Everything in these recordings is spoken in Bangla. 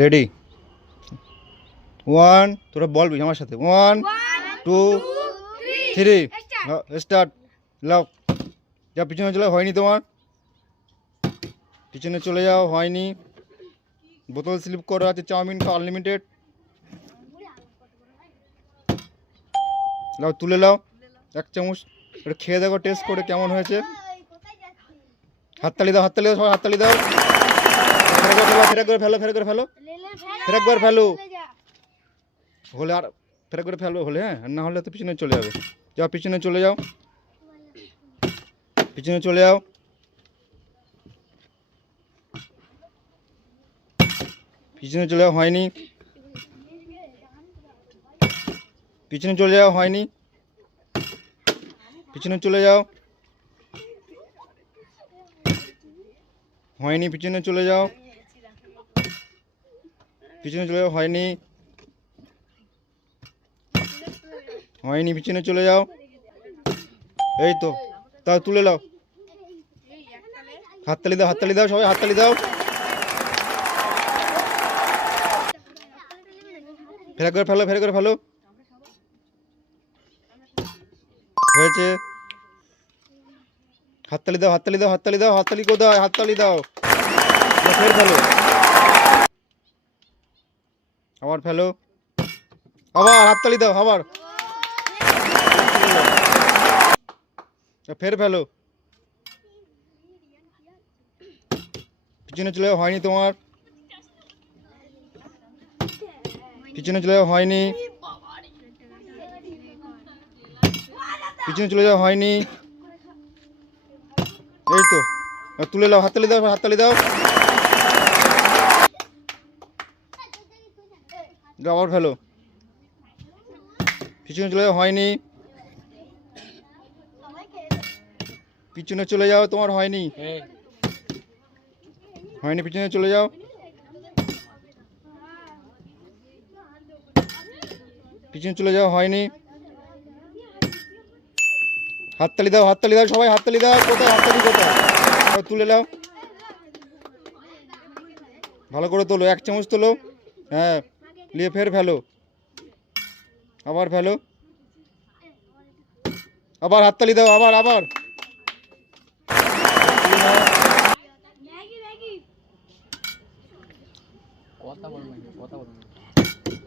রেডি? ওয়ান, তোরা বলবি আমার সাথে। 1 2 3 স্টার্ট। লাও, যা পিছনে চলে, হয়নি তোমার। পিছনে চলে যাও, হয়নি। বোতল স্লিপ করা আছে, চাউমিন খাও আনলিমিটেড। লাও, তুলে লাও 1 চামচ। এটা খেয়ে দেখো, টেস্ট করে কেমন হয়েছে। হাততালি দাও, হাততালি দাও, সবাই হাততালি দাও। ফেরাক করে ফেলো, ফেরাক করে ফেলো, ফেরাক করে ফেলো। হলে আর ফেরাক করে ফেলবো হলে, হ্যাঁ, আর না হলে তো পিছনে চলে যাবে। যাও পিছনে চলে যাও, পিছনে চলে যাও। পিছনে চলে যাও, হয়নি। পিছনে চলে যাও, হয়নি। পিছনে চলে যাও, হয়নি। পিছনে চলে যাও, পিছনে চলে যাও, হয়নি, হয়নি। পিছনে চলে যাও। এই তো, তাও তুলে নাও। হাততালি দাও, হাততালি দাও, সবাই হাততালি দাও। ফেরা করে ফেলো, ফেরা করে ফেলো। হয়েছে। হাততালি দাও, হাততালি দাও, হাততালি দাও। হাততালি কোথায়? হাততালি দাও। ফের ফেলো, আবার ফেলো, আবার হাততালি দাও, আবার ফের ফেলো। পিছনে চলে যাও, হয়নি তোমার। পিছনে চলে যাও, হয়নি। পিছনে চলে যাও, হয়নি। এই তো, তুলে নাও, হাততালি দাও, হাততালি দাও। আবার ফেলো। পিছনে চলে যাও, হয়নি। পিছনে চলে যাও, তোমার হয়নি, হয়নি। পিছনে চলে যাও, পিছনে চলে যাও, হয়নি। হাততালি দাও, হাততালি দাও, সবাই হাততালি দাও। কোথায় হাততালি, কোথায়? তুলে নাও, ভালো করে তোলো, 1 চামচ তোলো। হ্যাঁ, নিয়ে ফের ফেলো, আবার ফেলো, আবার হাততালি দাও, আবার আবার।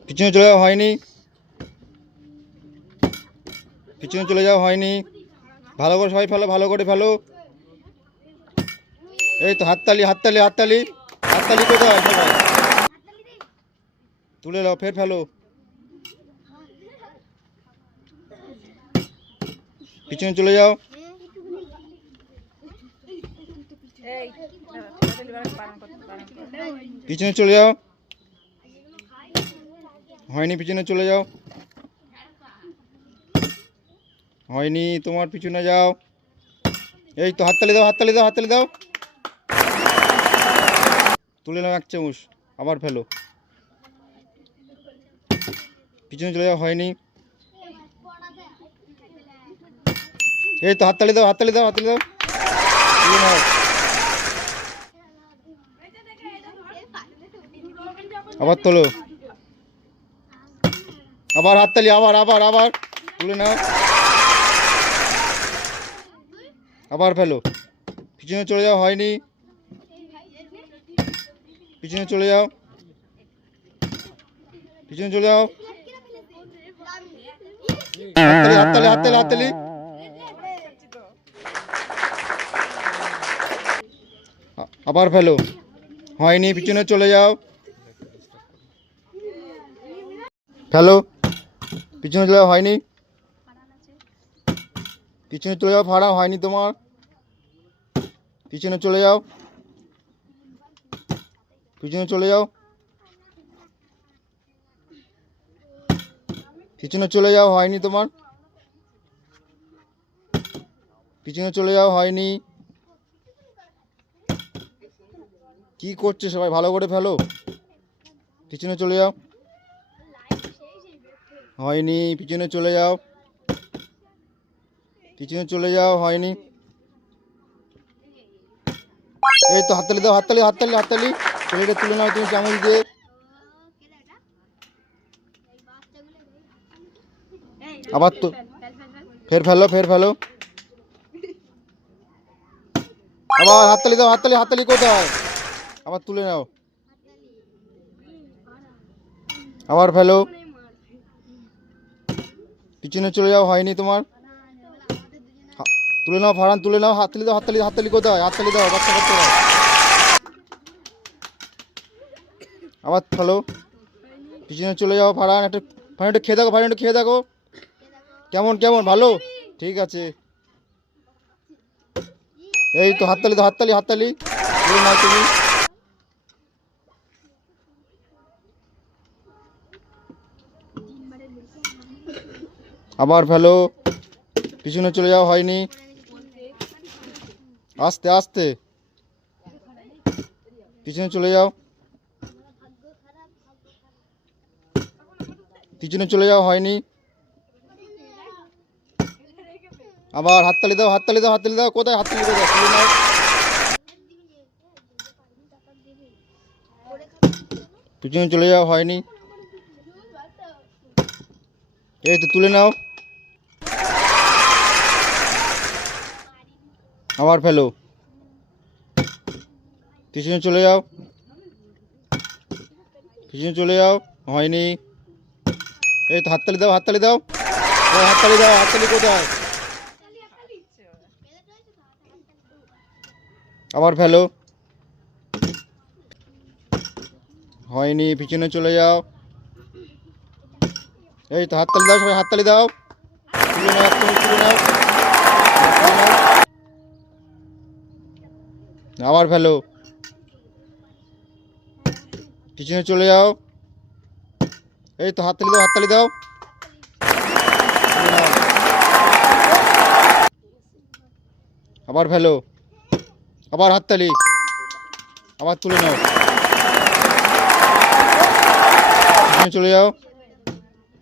পিছনে চলে যাও, হয়নি। পিছনে চলে যাও, হয়নি। ভালো করে সবাই ফেলো, ভালো করে ফেলো। এই তো, হাততালি, হাততালি, হাততালি। হাততালি কোথায় সবাই? তুলে নাও, ফের ফেলো। পিছনে চলে যাও, পিছনে চলে যাও, হয়নি। পিছনে চলে যাও, হয়নি তোমার। পিছনে যাও। এই তো, হাততালি দাও, হাততালি দাও, হাততালি দাও। তুলে নাও 1 চামচ, আবার ফেলো। পিছনে চলে যাও, হয়নি। এই তো, হাততালি দাও, হাততালি দাও, হাততালি দাও। তুলে নাও, আবার তোলো, আবার হাততালি, আবার আবার আবার। তুলে নাও, আবার ফেলো। পিছনে চলে যাও, হয়নি। পিছনে চলে যাও, পিছনে চলে যাও। হাততালি, হাততালি, হাততালি, হাততালি। আবার ফেলো, হয়নি। পিছনে চলে যাও, ফেলো। পিছনে চলে যাও, হয়নি। পিছনে চলে যাও, ফাড়া, হয়নি তোমার। পিছনে চলে যাও, পিছনে চলে যাও, পিছনে চলে যাও, হয়নি তোমার। পিছনে চলে যাও, হয়নি। কি করছে সবাই? ভালো করে ফেলো। পিছনে চলে যাও, হয়নি। পিছনে চলে যাও, পিছনে চলে যাও, হয়নি। এই তো, হাততালি দাও, হাততালি, হাততালি, হাততালি। প্লেটে তুলে নাও তুমি চামচ দিয়ে। আবার তো ফের ফেলো ফের ফেলো। আবার হাততালি দাও, হাততালি হাততালি কোথায়? আবার তুলে নাও, আবার ফেলো, পিছনে চলে যাও, হয়নি তোমার। তুলে নাও ফারহান, তুলে নাও, হাততালি দাও, হাততালি হাততালি কোথায়? হাততালি দাও, বাচ্চা বাচ্চারা। আবার ফেলো, পিছনে চলে যাও ফারহান। একটা ফারহান একটু খেয়ে দেখো, ফারহান একটু খেয়ে দেখো কেমন কেমন, ভালো, ঠিক আছে। এই তো হাততালি দাও, হাততালি হাততালি, তুলে নাও তুমি। আবার ফেলো, পিছনে চলে যাও, হয়নি, আস্তে আস্তে, পিছনে চলে যাও, পিছনে চলে যাও, হয়নি। আবার হাততালি দাও, হাততালি দাও, হাততালি দাও, কোথায় হাততালি কোথায়? তুলে নাও, পিছনে চলে যাও, হয়নি। এই তো তুলে নাও, আবার ফেলো, পিছনে চলে যাও, পিছনে চলে যাও, হয়নি। এই তো হাততালি দাও, হাততালি দাও, হাততালি দাও, হাততালি কোথায়? আবার ফেলো, হয়নি, পিছনে চলে যাও। এই তো হাততালি দাও, সবাই হাততালি দাও, তুলে নাও, তুলে নাও, আবার ফেলো, পিছনে চলে যাও। এই তো হাততালি দাও, হাততালি দাও, তুলে নাও, আবার ফেলো, আবার হাততালি, আবার তুলে নাও, পিছনে চলে যাও,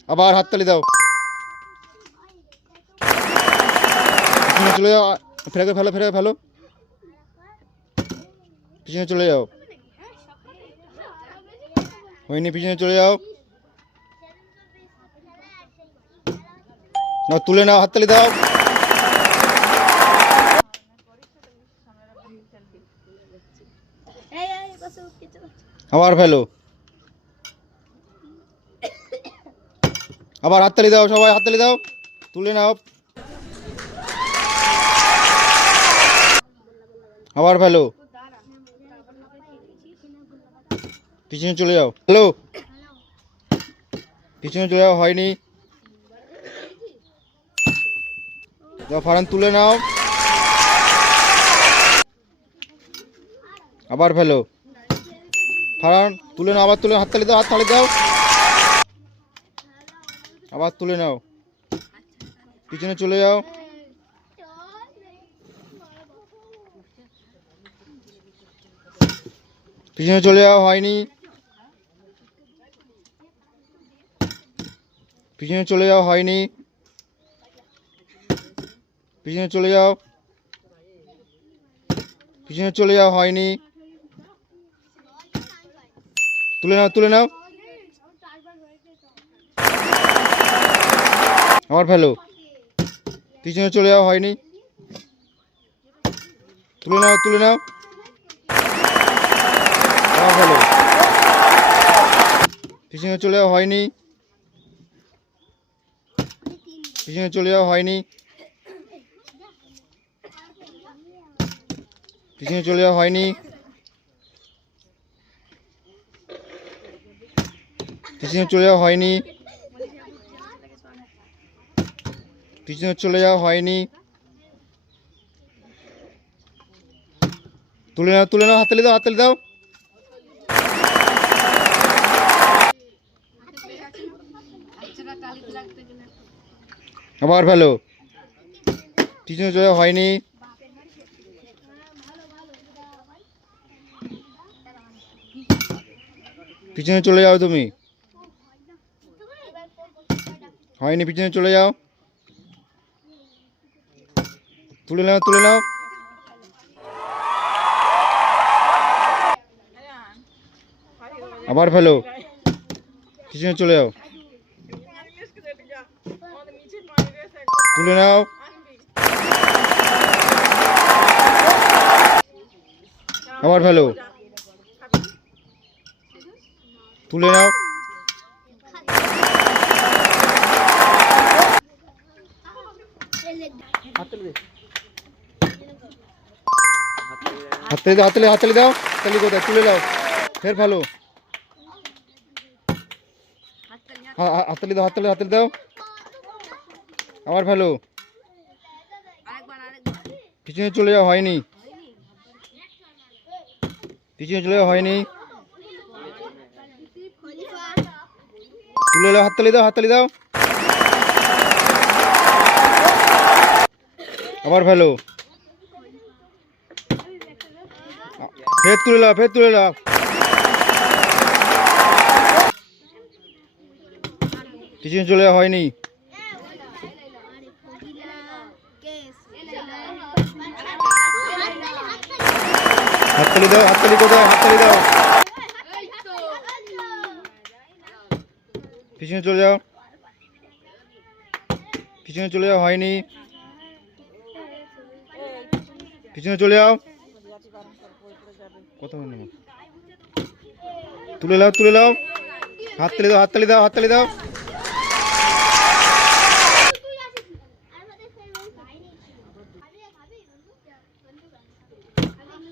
আবার হাততালি দাও, পিছনে চলে যাও, ফেলে ফেলো, ফেলে ফেলো, পিছনে চলে যাও, হয়নি, পিছনে চলে যাও, না তুলে নাও, হাততালি দাও, আবার ফেলো, আবার হাততালি দাও, সবাই হাততালি দাও, তুলে নাও, আবার ফেলো, পিছনে চলে যাও, হ্যালো, পিছনে চলে যাও, হয়নি। যাও ফারহান, তুলে নাও, আবার ফেলো, ফারহান তুলে নাও, আবার তুলে, হাততালি দাও, হাততালি দাও, আবার তুলে নাও, পিছনে চলে যাও, পিছনে চলে যাও, হয়নি, পিছনে চলে যাও, হয়নি, পিছনে চলে যাও, পিছনে চলে যাও, হয়নি, তুলে নাও, তুলে নাও, আবার ফেলো, পিছনে চলে যাও, হয়নি, তুলে নাও, তুলে নাও, আবার ফেলো, পিছনে চলে যাও, হয়নি, পিছনে চলে যাও, হয়নি, পিছনে চলে যাও, হয়নি, পিছনে চলে যাও, হয়নি, পিছনে চলে যাও, হয়নি, তুলে নাও, তুলে নাও, হাততালি দাও, হাততালি দাও, আবার ফেলো, পিছনে চলে যাও, হয়নি, পিছনে চলে যাও তুমি, হয়নি, পিছনে চলে যাও, তুলে নাও, তুলে নাও, আবার ফেলো, পিছনে চলে যাও, তুলে নাও, আবার ফেলো, তুলে নাও, হাততালি দাও, হাততালি হাততালি দাও, হাততালি কোথায়, তুলে দাও, ফের ফেলো, হাততালি দাও, হাততালি হাততালি দাও, আবার ফেলো, পিছনে চলে যাও, হয়নি, পিছনে চলে যাও, হয়নি, তুলে দাও, হাততালি দাও, হাততালি দাও, আবার ফেলো, ফের তুলে দাও, ফের তুলে দাও, পিছনে চলে যাও, হয়নি, হাততালি দাও, হাততালি কোথায়, হাততালি দাও, পিছনে চলে যাও, পিছনে চলে যাও, হয়নি, পিছনে চলে যাও, কথা বলো না, তুলে দাও, তুলে দাও, হাততালি দাও, হাততালি দাও, হাততালি দাও,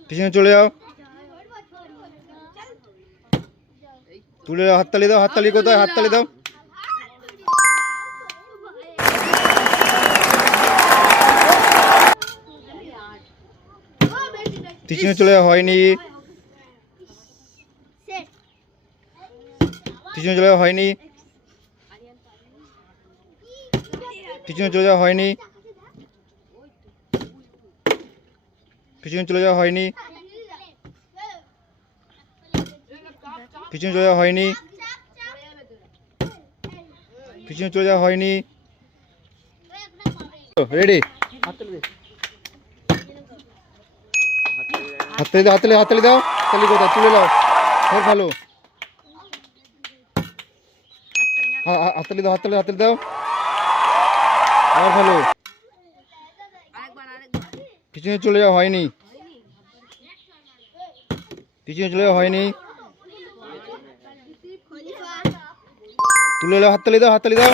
পিছনে চলে যাও, তুলে দাও, হাততালি দাও, হাততালি কোথায়, হাততালি দাও, পিছনে চলে যাও, হয়নি, পিছনে চলে যাও, হয়নি, পিছনে চলে যাও, হয়নি, পিছনে চলে যাও, হয়নি, পিছনে চলে যাও, হয়নি, পিছনে চলে যাও, হয়নি, রেডি, হাততালি দাও, হাততালি হাততালি দাও, হাততালি কোথায়, তুলে দাও, ফের ফেলো, হাততালি দাও, হাততালি হাততালি দাও, আবার ফেলো, পিছনে চলে যাও, হয়নি, পিছনে চলে যাও, হয়নি, তুলে দাও, হাততালি দাও, হাততালি দাও,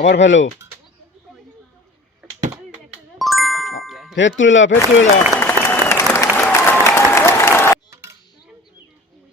আবার ফেলো, ফের তুলে দাও, ফের তুলে দাও,